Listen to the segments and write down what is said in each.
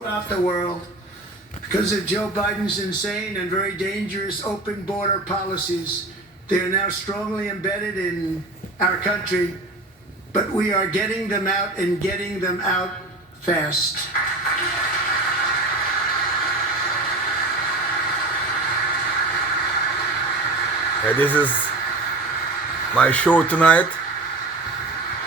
throughout the world because of Joe Biden's insane and very dangerous open border policies. They are now strongly embedded in our country, but we are getting them out and getting them out fast. This is my show tonight,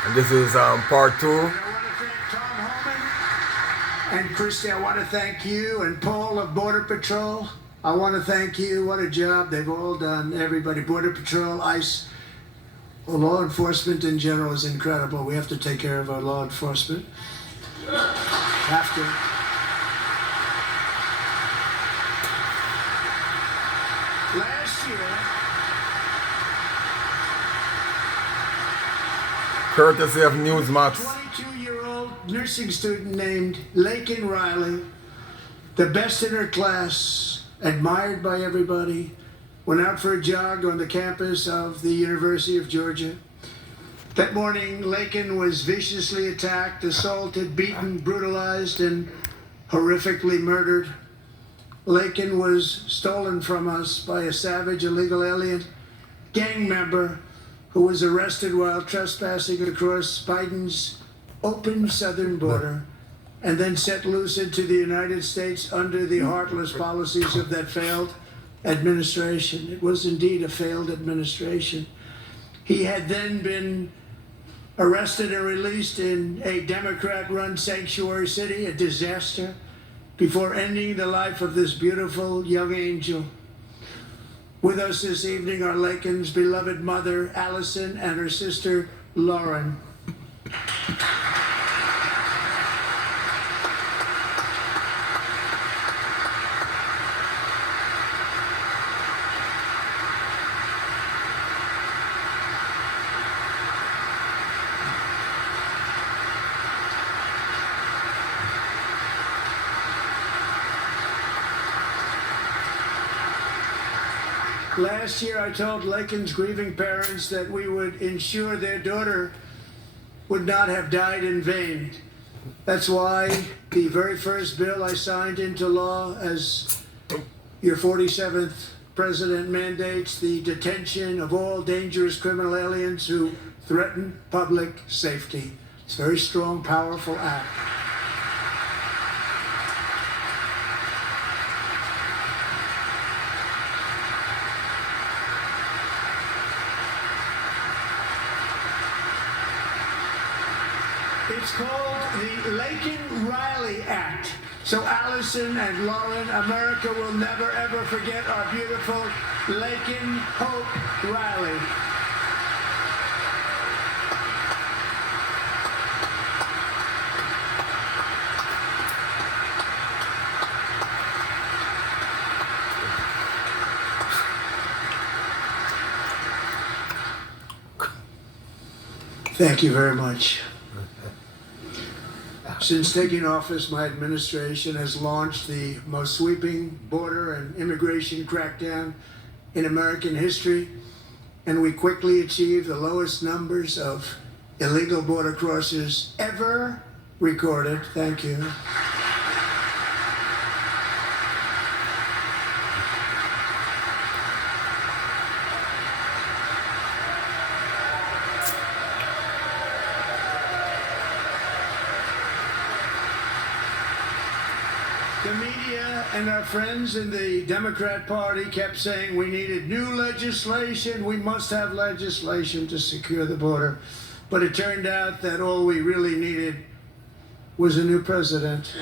and this is part 2. And I want to thank Tom Homan and Christy. I want to thank you and Paul of Border Patrol. I want to thank you. What a job they've all done. Everybody, Border Patrol, ICE, well, law enforcement in general is incredible. We have to take care of our law enforcement. Have to. Last year, Courtesy of NEWSMAX. a 22-year-old nursing student named Laken Riley, the best in her class, admired by everybody, went out for a jog on the campus of the University of Georgia. That morning, Laken was viciously attacked, assaulted, beaten, brutalized, and horrifically murdered. Laken was stolen from us by a savage illegal alien gang member who was arrested while trespassing across Biden's open southern border and then set loose into the United States under the heartless policies of that failed administration. It was indeed a failed administration. He had then been arrested and released in a Democrat-run sanctuary city, a disaster, before ending the life of this beautiful young angel. With us this evening are Laken's beloved mother, Allison, and her sister, Lauren. Last year, I told Laken's grieving parents that we would ensure their daughter would not have died in vain. That's why the very first bill I signed into law as your 47th president mandates the detention of all dangerous criminal aliens who threaten public safety. It's a very strong, powerful act. It's called the Laken-Riley Act. So Allison and Lauren, America will never ever forget our beautiful Laken Hope Riley. Thank you very much. Since taking office, my administration has launched the most sweeping border and immigration crackdown in American history, and we quickly achieved the lowest numbers of illegal border crossers ever recorded. Thank you. The media and our friends in the Democrat Party kept saying we needed new legislation, we must have legislation to secure the border. But it turned out that all we really needed was a new president.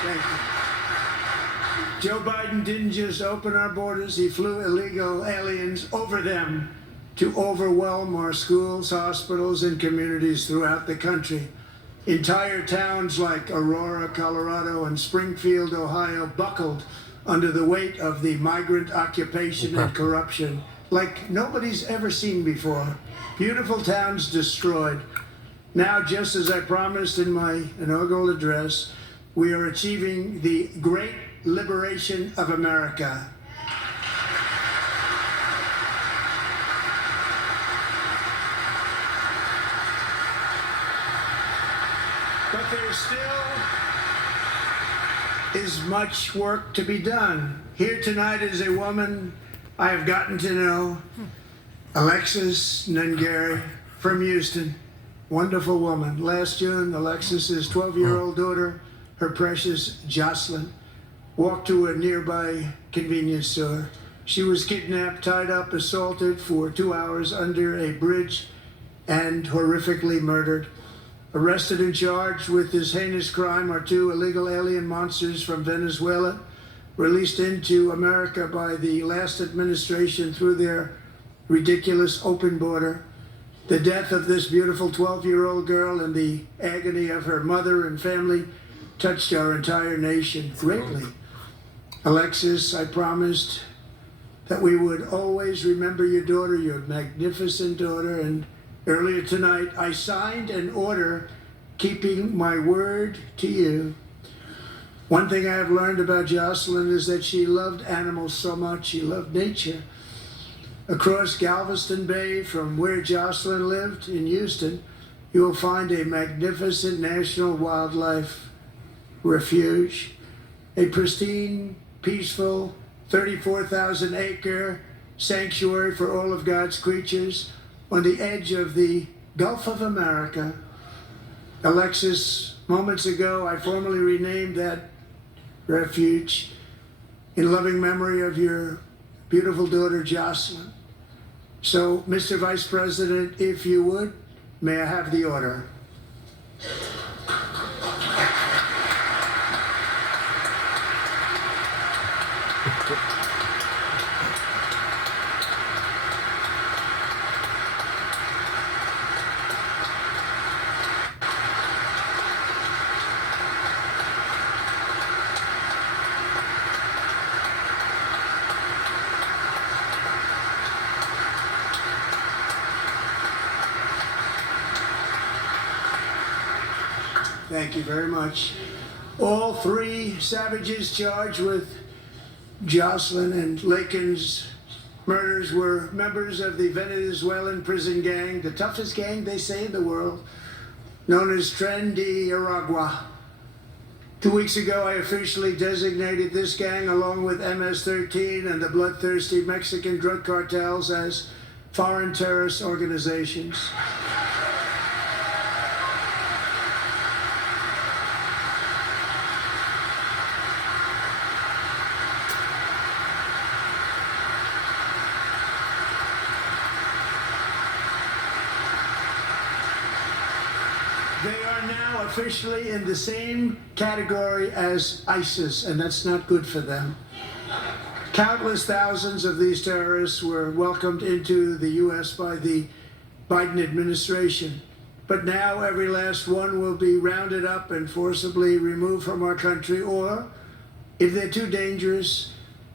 Thank you. Joe Biden didn't just open our borders, he flew illegal aliens over them to overwhelm our schools, hospitals, and communities throughout the country. Entire towns like Aurora, Colorado, and Springfield, Ohio, buckled under the weight of the migrant occupation and corruption like nobody's ever seen before. Beautiful towns destroyed. Now, just as I promised in my inaugural address, we are achieving the great liberation of America. But there still is much work to be done. Here tonight is a woman I have gotten to know, Alexis Nungari from Houston. Wonderful woman. Last June, Alexis's 12-year-old daughter, her precious Jocelyn, walked to a nearby convenience store. She was kidnapped, tied up, assaulted for 2 hours under a bridge, and horrifically murdered. Arrested and charged with this heinous crime are two illegal alien monsters from Venezuela, released into America by the last administration through their ridiculous open border. The death of this beautiful 12-year-old girl and the agony of her mother and family touched our entire nation greatly. Alexis, I promised that we would always remember your daughter, your magnificent daughter, and earlier tonight I signed an order keeping my word to you. One thing I have learned about Jocelyn is that she loved animals so much. She loved nature. Across Galveston Bay, from where Jocelyn lived in Houston, you will find a magnificent national wildlife refuge, a pristine, peaceful, 34,000-acre sanctuary for all of God's creatures on the edge of the Gulf of America. Alexis, moments ago, I formally renamed that refuge in loving memory of your beautiful daughter, Jocelyn. So, Mr. Vice President, if you would, may I have the order? Thank you very much. All three savages charged with Jocelyn and Lakin's murders were members of the Venezuelan prison gang, the toughest gang, they say, in the world, known as Tren de Aragua. 2 weeks ago, I officially designated this gang, along with MS-13 and the bloodthirsty Mexican drug cartels, as foreign terrorist organizations. They are now officially in the same category as ISIS, and that's not good for them. Countless thousands of these terrorists were welcomed into the U.S. by the Biden administration. But now every last one will be rounded up and forcibly removed from our country, or, if they're too dangerous,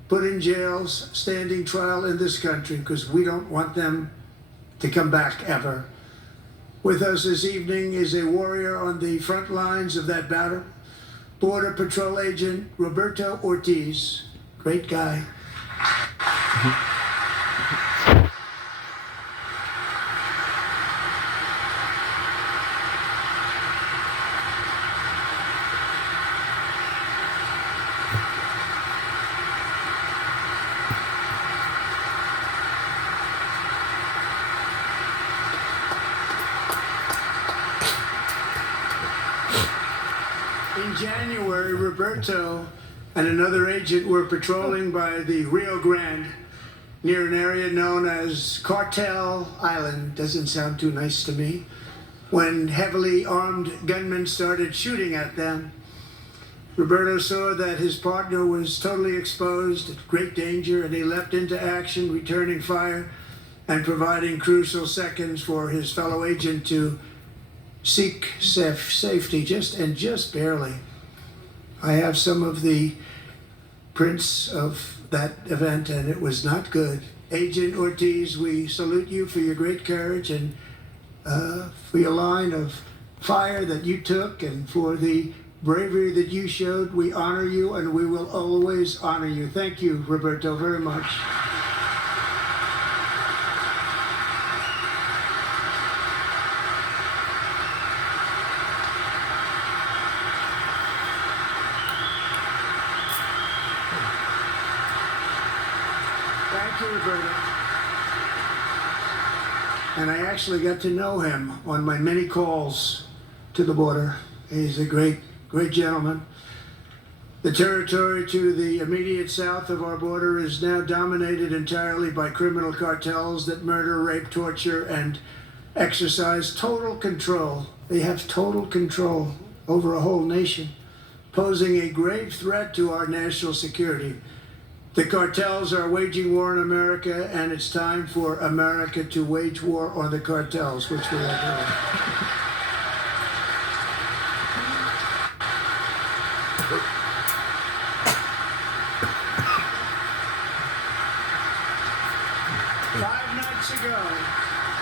put in jails, standing trial in this country, because we don't want them to come back ever. With us this evening is a warrior on the front lines of that battle, Border Patrol Agent Roberto Ortiz. Great guy. In January, Roberto and another agent were patrolling by the Rio Grande near an area known as Cartel Island. Doesn't sound too nice to me. When heavily armed gunmen started shooting at them, Roberto saw that his partner was totally exposed, at great danger, and he leapt into action, returning fire and providing crucial seconds for his fellow agent to seek safety, just barely. I have some of the prints of that event, and it was not good. Agent Ortiz, we salute you for your great courage and for your line of fire that you took and for the bravery that you showed. We honor you and we will always honor you. Thank you, Roberto, very much. Thank you, Roberto. And I actually got to know him on my many calls to the border. He's a great gentleman. The territory to the immediate south of our border is now dominated entirely by criminal cartels that murder, rape, torture, and exercise total control. They have total control over a whole nation, posing a grave threat to our national security. The cartels are waging war in America, and it's time for America to wage war on the cartels, which we are doing. Ago,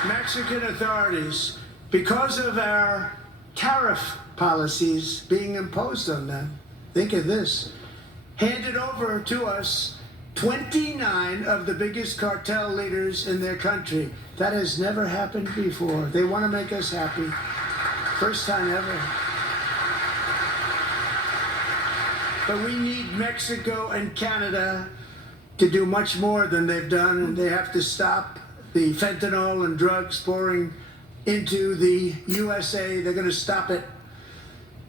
Mexican authorities, because of our tariff policies being imposed on them, think of this, handed over to us 29 of the biggest cartel leaders in their country. That has never happened before. They want to make us happy. First time ever. But we need Mexico and Canada to do much more than they've done, and they have to stop the fentanyl and drugs pouring into the USA. They're going to stop it.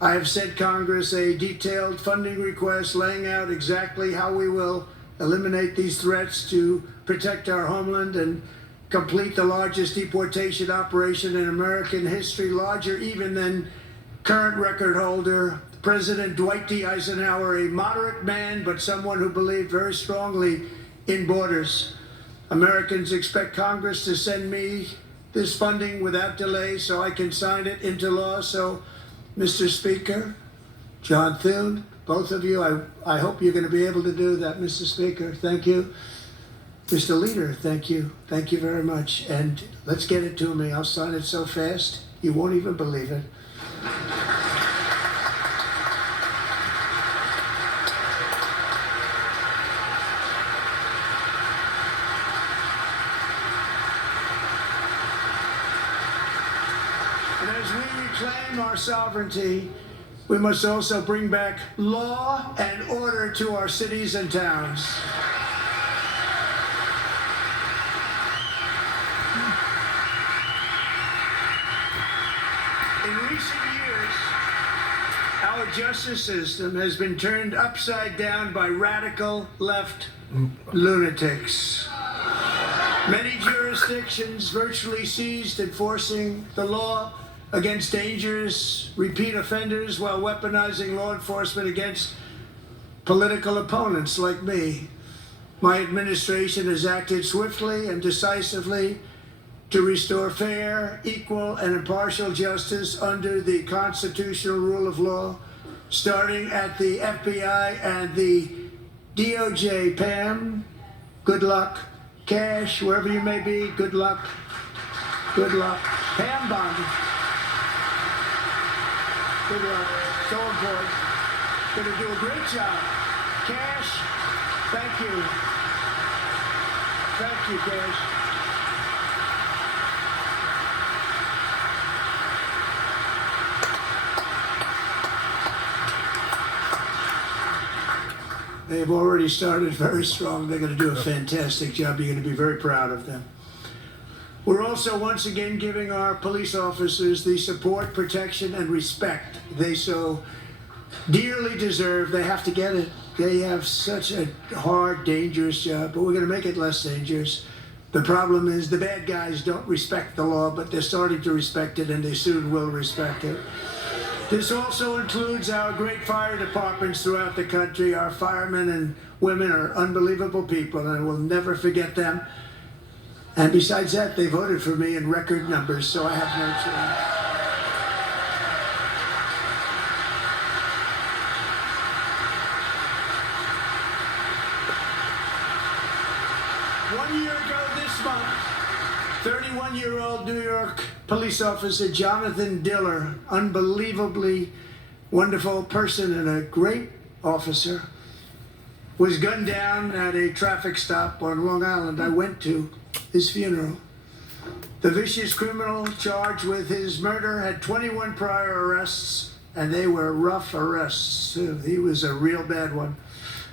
I have sent Congress a detailed funding request laying out exactly how we will eliminate these threats to protect our homeland and complete the largest deportation operation in American history, larger even than current record holder President Dwight D. Eisenhower, a moderate man, but someone who believed very strongly in borders. Americans expect Congress to send me this funding without delay so I can sign it into law. So, Mr. Speaker, John Thune, both of you, I hope you're going to be able to do that, Mr. Speaker. Thank you. Mr. Leader, thank you. Thank you very much. And let's get it to me. I'll sign it so fast, you won't even believe it. And as we reclaim our sovereignty, we must also bring back law and order to our cities and towns. In recent years, our justice system has been turned upside down by radical left lunatics. Many jurisdictions virtually ceased enforcing the law against dangerous repeat offenders while weaponizing law enforcement against political opponents like me. My administration has acted swiftly and decisively to restore fair, equal, and impartial justice under the constitutional rule of law, starting at the FBI and the DOJ. Pam, good luck. Cash, wherever you may be, good luck. Good luck. Pam Bondi. Good luck. So important. Going to do a great job. Cash, thank you. Thank you, Cash. They've already started very strong. They're going to do a fantastic job. You're going to be very proud of them. We're also once again giving our police officers the support, protection, and respect they so dearly deserve. They have to get it. They have such a hard, dangerous job, but we're going to make it less dangerous. The problem is the bad guys don't respect the law, but they're starting to respect it, and they soon will respect it. This also includes our great fire departments throughout the country. Our firemen and women are unbelievable people, and I will never forget them. And besides that, they voted for me in record numbers, so I have no choice. 1 year ago 21-year-old New York police officer Jonathan Diller, unbelievably wonderful person and a great officer, was gunned down at a traffic stop on Long Island. I went to his funeral. The vicious criminal charged with his murder had 21 prior arrests, and they were rough arrests. He was a real bad one.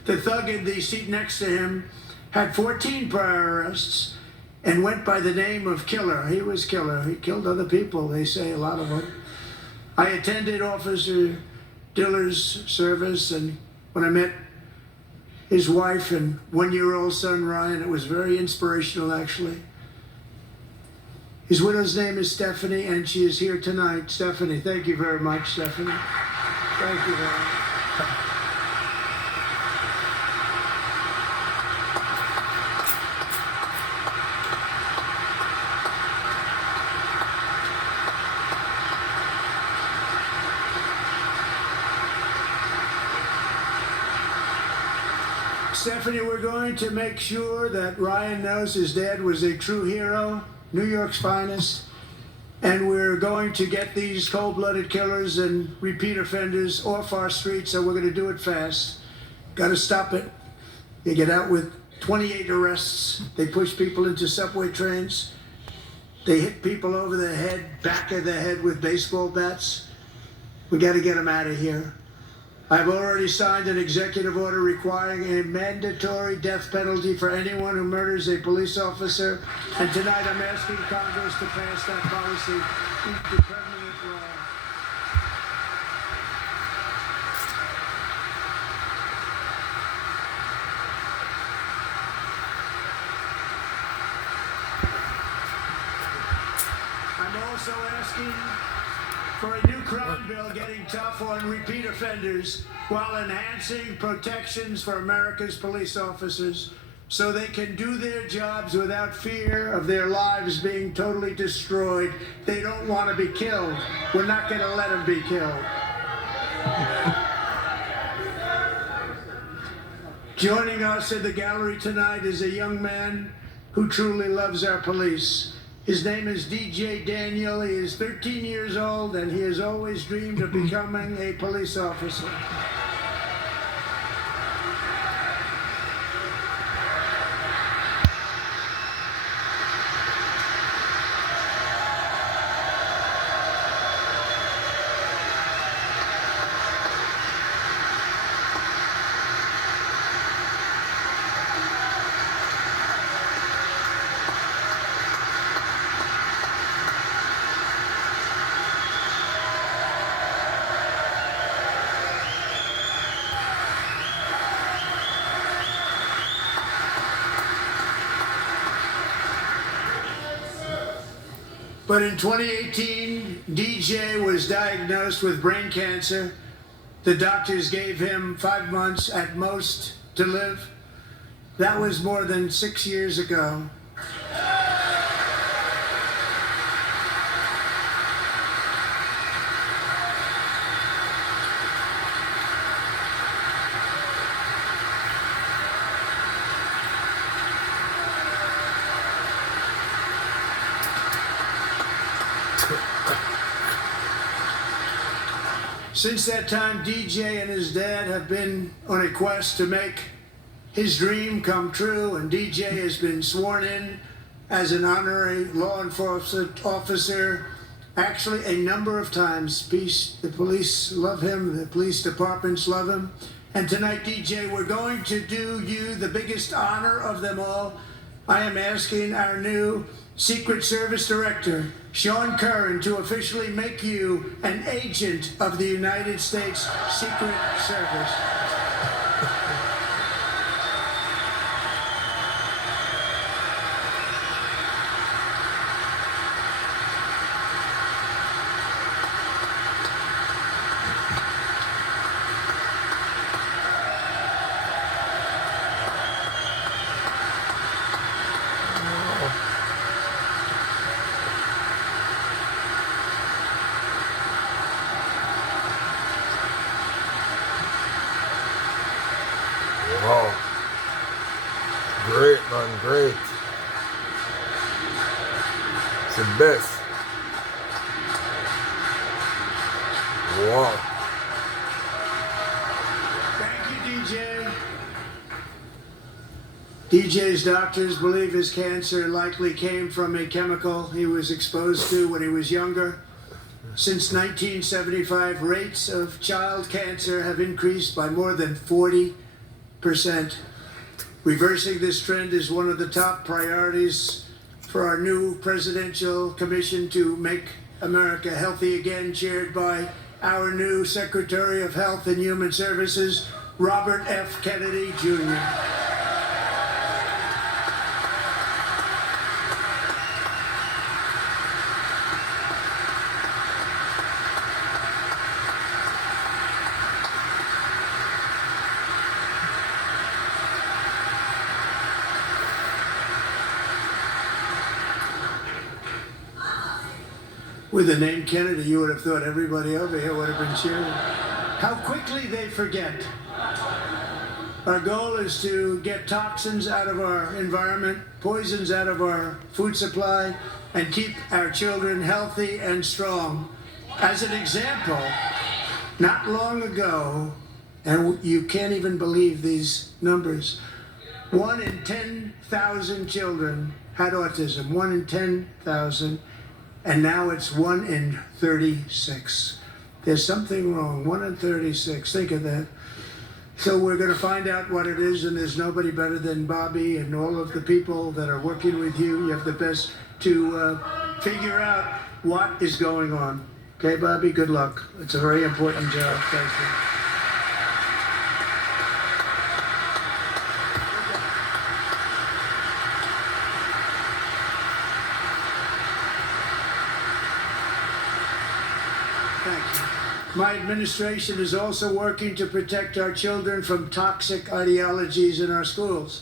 The thug in the seat next to him had 14 prior arrests and went by the name of Killer. He was Killer. He killed other people, they say, a lot of them. I attended Officer Diller's service, and when I met his wife and one-year-old son, Ryan, it was very inspirational, actually. His widow's name is Stephanie, and she is here tonight. Stephanie, thank you very much, Stephanie. Thank you very much. Stephanie, we're going to make sure that Ryan knows his dad was a true hero, New York's finest, and we're going to get these cold-blooded killers and repeat offenders off our streets, so we're going to do it fast. Got to stop it. They get out with 28 arrests. They push people into subway trains. They hit people over the head, back of the head with baseball bats. We got to get them out of here. I've already signed an executive order requiring a mandatory death penalty for anyone who murders a police officer, and tonight I'm asking Congress to pass that policy into permanent law. I'm also asking for a new crime bill getting tough on repeat offenders while enhancing protections for America's police officers so they can do their jobs without fear of their lives being totally destroyed. They don't want to be killed. We're not going to let them be killed. Joining us in the gallery tonight is a young man who truly loves our police. His name is DJ Daniel. He is 13 years old, and he has always dreamed of becoming a police officer. But in 2018, DJ was diagnosed with brain cancer. The doctors gave him 5 months at most to live. That was more than 6 years ago. Since that time, DJ and his dad have been on a quest to make his dream come true, and DJ has been sworn in as an honorary law enforcement officer actually a number of times. The police love him, the police departments love him. And tonight, DJ, we're going to do you the biggest honor of them all. I am asking our new Secret Service Director, Sean Curran, to officially make you an agent of the United States Secret Service. Wow. Great, man, great. the best. Wow. Thank you, DJ. DJ's doctors believe his cancer likely came from a chemical he was exposed to when he was younger. Since 1975, rates of child cancer have increased by more than 40%. Reversing this trend is one of the top priorities for our new presidential commission to make America healthy again, chaired by our new Secretary of Health and Human Services, Robert F. Kennedy, Jr. With the name Kennedy, you would have thought everybody over here would have been cheering. How quickly they forget. Our goal is to get toxins out of our environment, poisons out of our food supply, and keep our children healthy and strong. As an example, not long ago, and you can't even believe these numbers, 1 in 10,000 children had autism, 1 in 10,000. And now it's 1 in 36. There's something wrong. 1 in 36. Think of that. So we're going to find out what it is, and there's nobody better than Bobby and all of the people that are working with you. You have the best to figure out what is going on. Okay, Bobby? Good luck. It's a very important job. Thank you. My administration is also working to protect our children from toxic ideologies in our schools.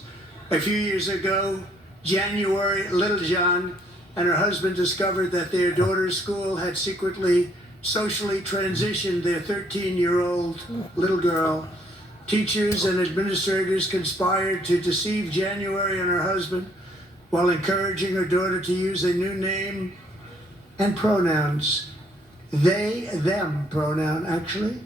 A few years ago, January, Little John and her husband discovered that their daughter's school had secretly socially transitioned their 13-year-old little girl. Teachers and administrators conspired to deceive January and her husband while encouraging her daughter to use a new name and pronouns. They, them pronoun, actually,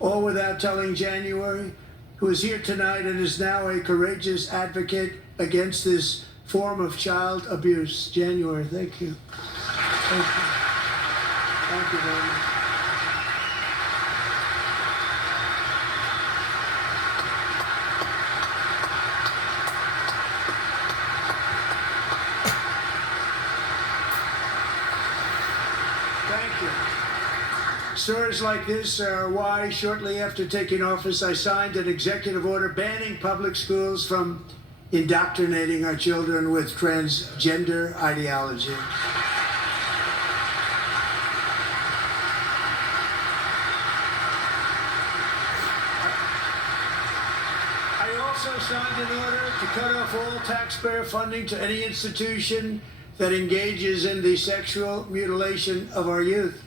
all without telling January, who is here tonight and is now a courageous advocate against this form of child abuse. January, thank you. Thank you. Thank you very much. Thank you. Stories like this are why, shortly after taking office, I signed an executive order banning public schools from indoctrinating our children with transgender ideology. I also signed an order to cut off all taxpayer funding to any institution that engages in the sexual mutilation of our youth.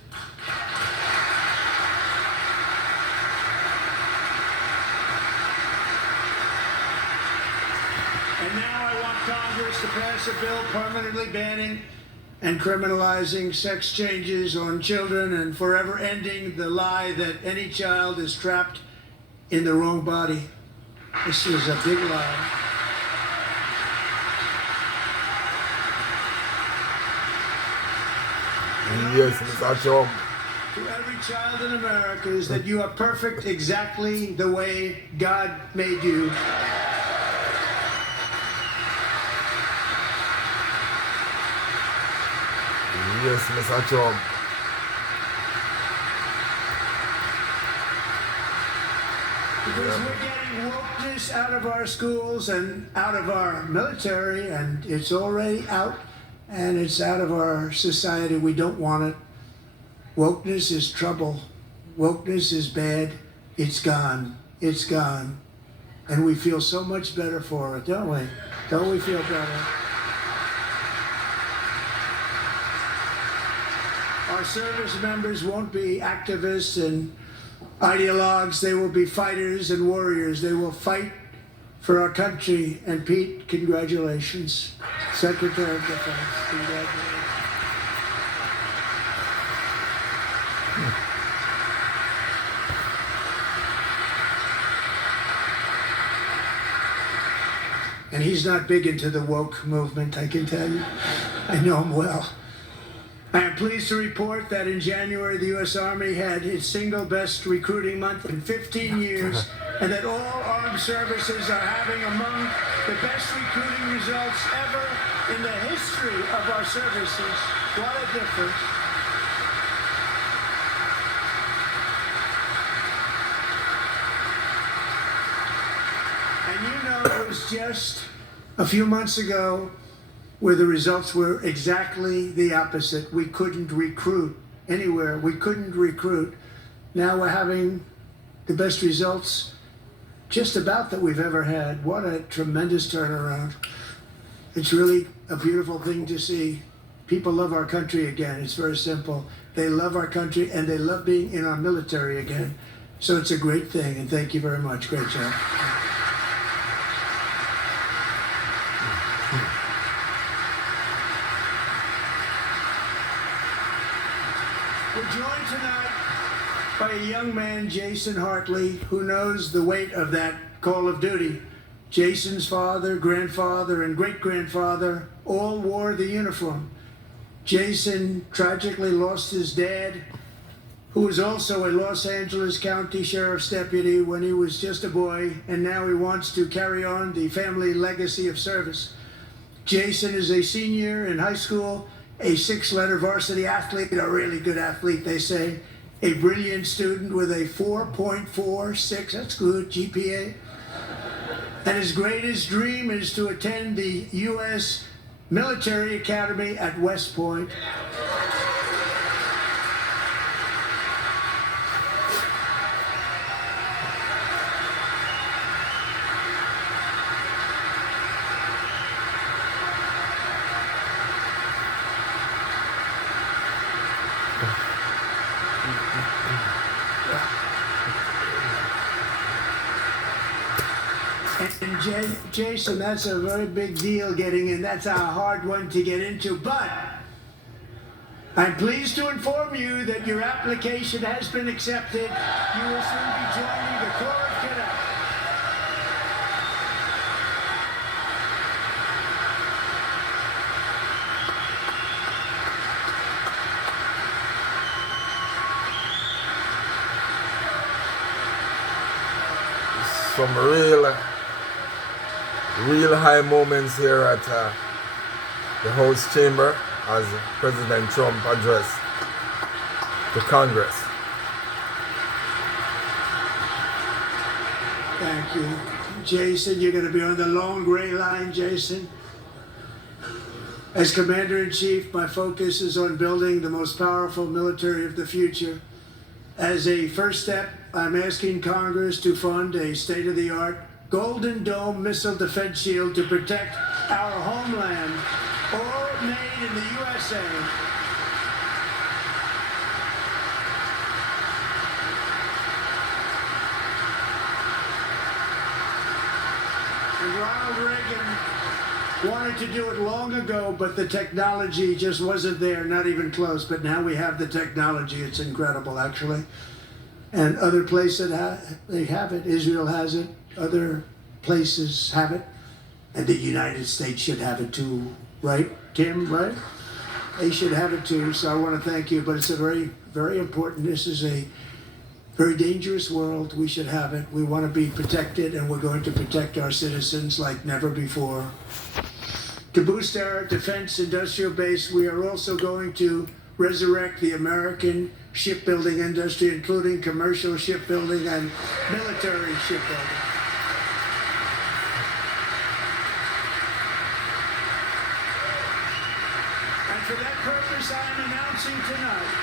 And now I want Congress to pass a bill permanently banning and criminalizing sex changes on children and forever ending the lie that any child is trapped in the wrong body. This is a big lie. Yes, Mr. Trump. To every child in America is that you are perfect exactly the way God made you. Yes, Mr. Trump. Because we're getting wokeness out of our schools and out of our military, and it's already out, and it's out of our society. We don't want it. Wokeness is trouble. Wokeness is bad. It's gone. It's gone. And we feel so much better for it, don't we? Don't we feel better? Our service members won't be activists and ideologues. They will be fighters and warriors. They will fight for our country. And Pete, congratulations. Secretary of Defense, congratulations. And he's not big into the woke movement, I can tell you. I know him well. I am pleased to report that in January, the U.S. Army had its single best recruiting month in 15 years, and that all armed services are having among the best recruiting results ever in the history of our services. What a difference. And you know, it was just a few months ago where the results were exactly the opposite. We couldn't recruit anywhere. We couldn't recruit. Now we're having the best results just about that we've ever had. What a tremendous turnaround. It's really a beautiful thing to see. People love our country again. It's very simple. They love our country and they love being in our military again. So it's a great thing, and thank you very much. Great job. We're joined tonight by a young man, Jason Hartley, who knows the weight of that call of duty. Jason's father, grandfather, and great-grandfather all wore the uniform. Jason tragically lost his dad, who was also a Los Angeles County Sheriff's deputy when he was just a boy, and now he wants to carry on the family legacy of service. Jason is a senior in high school, a 6-letter varsity athlete, a really good athlete, they say, a brilliant student with a 4.46, that's good, GPA. And his greatest dream is to attend the U.S. Military Academy at West Point. And Jason, that's a very big deal getting in. That's a hard one to get into. But I'm pleased to inform you that your application has been accepted. You will soon be joining the Corps of Cadets. Some real high moments here at the House Chamber as President Trump addressed the Congress. Thank you. Jason, you're going to be on the long gray line, Jason. As Commander-in-Chief, my focus is on building the most powerful military of the future. As a first step, I'm asking Congress to fund a state-of-the-art Golden Dome missile defense shield to protect our homeland, all made in the USA. And Ronald Reagan wanted to do it long ago, but the technology just wasn't there, not even close. But now we have the technology. It's incredible, actually. And other places they have it. Israel has it. Other places have it. And the United States should have it too, right, Tim, right? They should have it too. So I want to thank you. But it's a very, very important. This is a very dangerous world. We should have it. We want to be protected, and we're going to protect our citizens like never before. To boost our defense industrial base, we are also going to resurrect the American shipbuilding industry, including commercial shipbuilding and military shipbuilding. And for that purpose, I am announcing tonight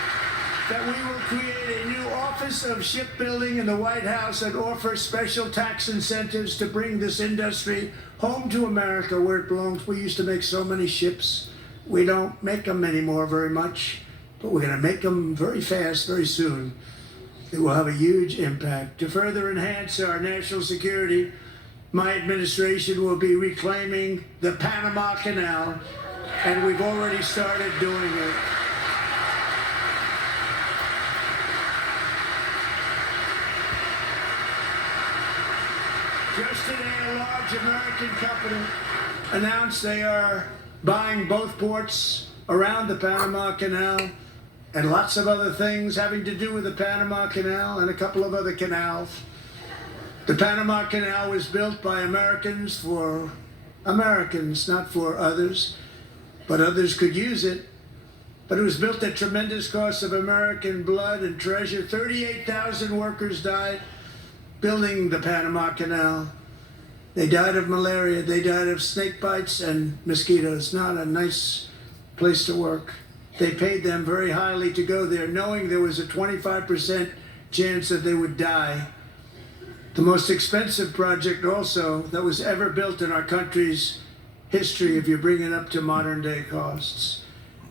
that we will create a new Office of Shipbuilding in the White House and offer special tax incentives to bring this industry home to America where it belongs. We used to make so many ships. We don't make them anymore very much, but we're going to make them very fast, very soon. It will have a huge impact. To further enhance our national security, my administration will be reclaiming the Panama Canal, and we've already started doing it. Just today, a large American company announced they are buying both ports around the Panama Canal and lots of other things having to do with the Panama Canal and a couple of other canals. The Panama Canal was built by Americans for Americans, not for others, but others could use it. But it was built at tremendous cost of American blood and treasure. 38,000 workers died building the Panama Canal. They died of malaria, they died of snake bites and mosquitoes. Not a nice place to work. They paid them very highly to go there, knowing there was a 25% chance that they would die. The most expensive project also that was ever built in our country's history, if you bring it up to modern day costs.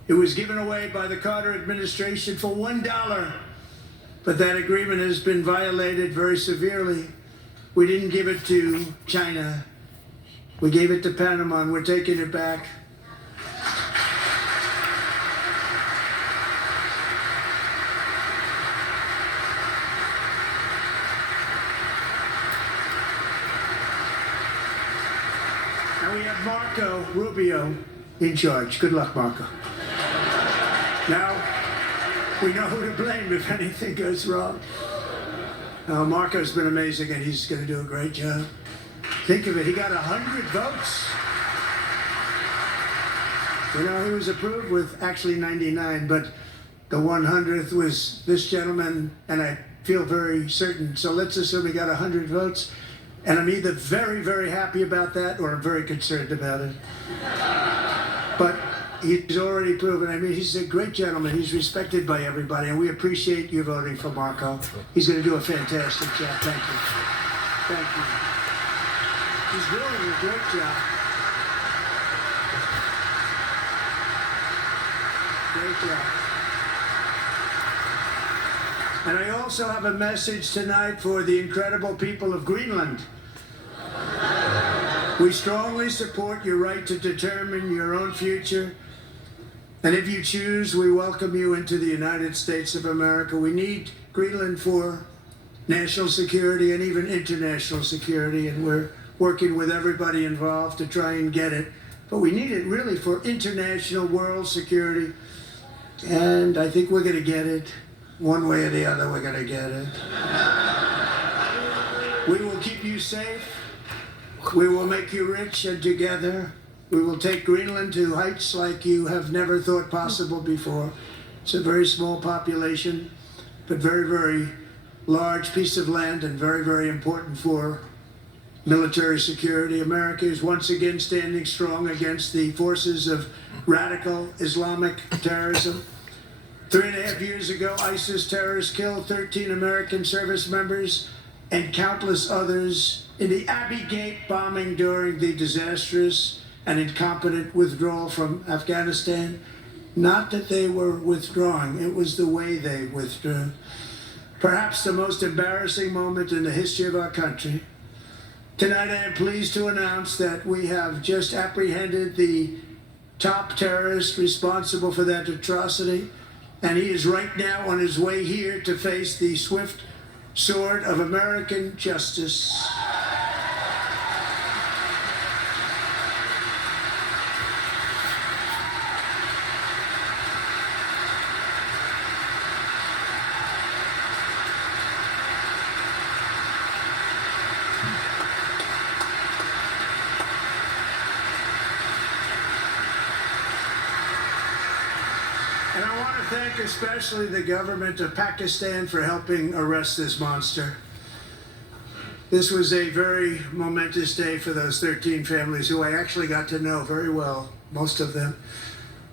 It was given away by the Carter administration for $1, but that agreement has been violated very severely. We didn't give it to China. We gave it to Panama, and we're taking it back. And we have Marco Rubio in charge. Good luck, Marco. Now, we know who to blame if anything goes wrong. Marco's been amazing, and he's going to do a great job. Think of it, he got 100 votes. You know, he was approved with actually 99, but the 100th was this gentleman, and I feel very certain. So let's assume he got 100 votes, and I'm either very, very happy about that, or I'm very concerned about it. But he's already proven. I mean, he's a great gentleman. He's respected by everybody, and we appreciate you voting for Marco. He's going to do a fantastic job. Thank you. Thank you. He's doing a great job. Great job. And I also have a message tonight for the incredible people of Greenland. We strongly support your right to determine your own future. And if you choose, we welcome you into the United States of America. We need Greenland for national security and even international security, and we're working with everybody involved to try and get it. But we need it really for international world security, and I think we're going to get it. One way or the other, we're going to get it. We will keep you safe. We will make you rich, and together we will take Greenland to heights like you have never thought possible before. It's a very small population, but very, very large piece of land, and very, very important for military security. America is once again standing strong against the forces of radical Islamic terrorism. 3.5 years ago, ISIS terrorists killed 13 American service members and countless others in the Abbey Gate bombing during the disastrous and incompetent withdrawal from Afghanistan. Not that they were withdrawing, it was the way they withdrew. Perhaps the most embarrassing moment in the history of our country. Tonight I am pleased to announce that we have just apprehended the top terrorist responsible for that atrocity, and he is right now on his way here to face the swift sword of American justice. And I want to thank especially the government of Pakistan for helping arrest this monster. This was a very momentous day for those 13 families who I actually got to know very well, most of them,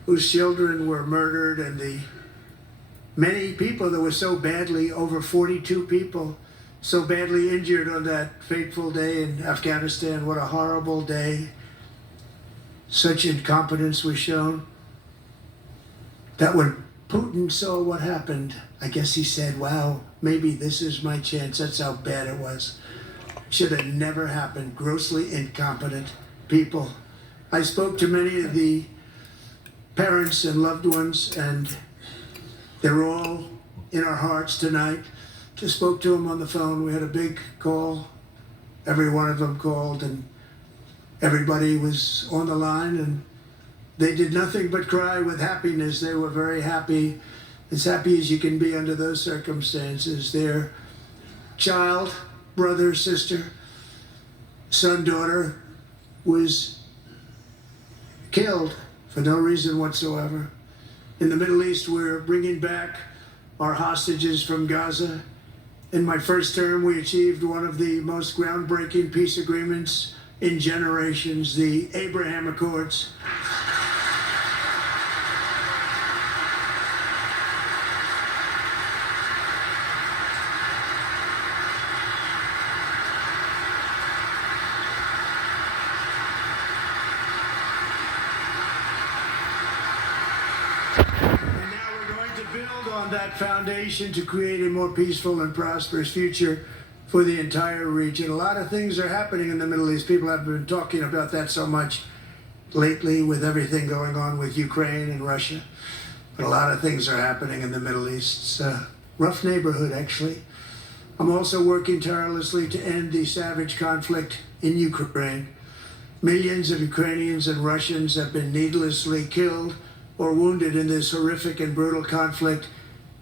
whose children were murdered, and the many people that were so badly, over 42 people, so badly injured on that fateful day in Afghanistan. What a horrible day. Such incompetence was shown. That when Putin saw what happened, I guess he said, wow, maybe this is my chance. That's how bad it was. Should have never happened. Grossly incompetent people. I spoke to many of the parents and loved ones, and they're all in our hearts tonight. Just spoke to them on the phone. We had a big call every one of them called, and everybody was on the line, and they did nothing but cry with happiness. They were very happy, as happy as you can be under those circumstances. Their child, brother, sister, son, daughter was killed for no reason whatsoever. In the Middle East, we're bringing back our hostages from Gaza. In my first term, we achieved one of the most groundbreaking peace agreements in generations, the Abraham Accords. That foundation to create a more peaceful and prosperous future for the entire region. A lot of things are happening in the Middle East. People have been talking about that so much lately with everything going on with Ukraine and Russia. But a lot of things are happening in the Middle East. It's a rough neighborhood, actually. I'm also working tirelessly to end the savage conflict in Ukraine. Millions of Ukrainians and Russians have been needlessly killed or wounded in this horrific and brutal conflict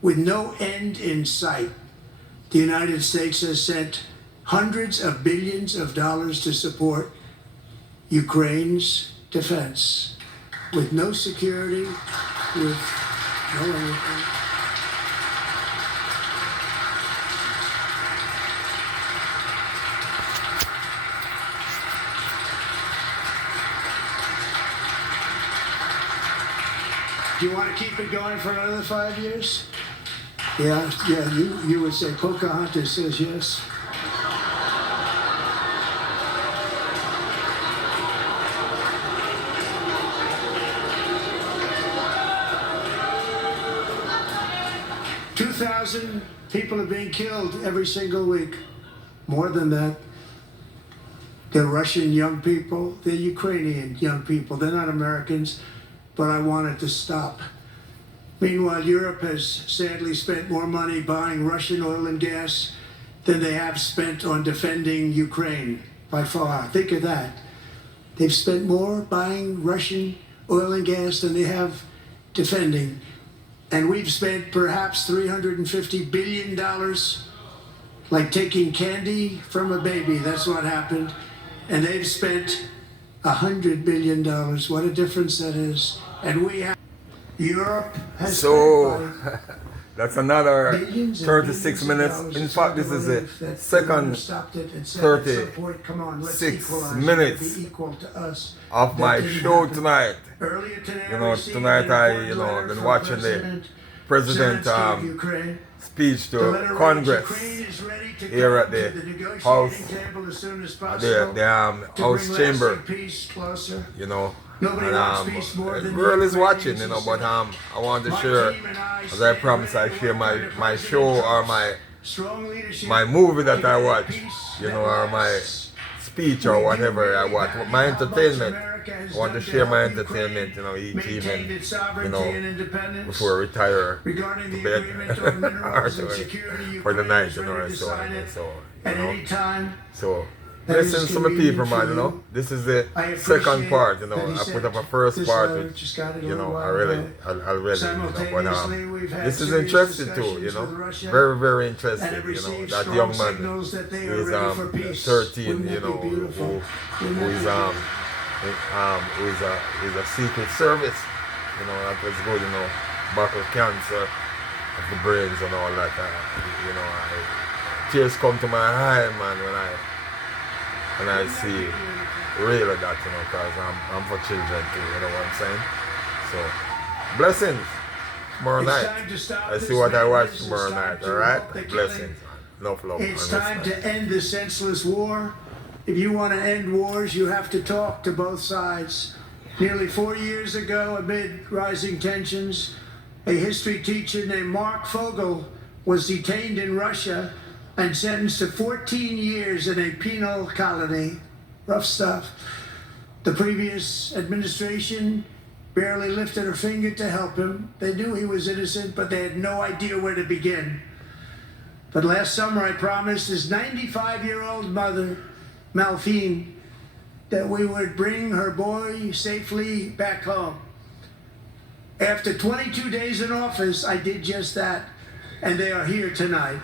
with no end in sight. The United States has sent hundreds of billions of dollars to support Ukraine's defense with no security, with no anything. Do you want to keep it going for another 5 years? Yeah, you would say Pocahontas says yes. $2,000 people are being killed every single week. More than that. They're Russian young people, they're Ukrainian young people. They're not Americans, but I want it to stop. Meanwhile, Europe has sadly spent more money buying Russian oil and gas than they have spent on defending Ukraine, by far. Think of that. They've spent more buying Russian oil and gas than they have defending. And we've spent perhaps $350 billion, like taking candy from a baby. That's what happened. And they've spent $100 billion. What a difference that is. And we have... Europe has that's another 36 minutes. In fact, this is the second 36 minutes of my show tonight. Tonight I, been watching the president speech to Congress here at the House, the House chamber, and the girl is watching, but I want to share, as I promised, I share my show or my movie that I watch, or my speech or whatever I watch, my entertainment. I want to share my entertainment, each evening, before I retire to bed or for the night, so blessings to my people, man, This is the second part, I put up a first part, which, I really, but this is interesting too, very, very interesting, that young man who is 13, who is a secret service, that was good, battle cancer of the brains and all that, tears come to my eye, man, when I see really that, because I'm for children too, you know what I'm saying? So, blessings tomorrow night. I see what I watch tomorrow night, alright? Blessings. Love. It's time to end the senseless war. If you want to end wars, you have to talk to both sides. Nearly 4 years ago, amid rising tensions, a history teacher named Mark Fogel was detained in Russia and sentenced to 14 years in a penal colony. Rough stuff. The previous administration barely lifted a finger to help him. They knew he was innocent, but they had no idea where to begin. But last summer, I promised his 95-year-old mother Malphine, that we would bring her boy safely back home. After 22 days in office, I did just that, and they are here tonight.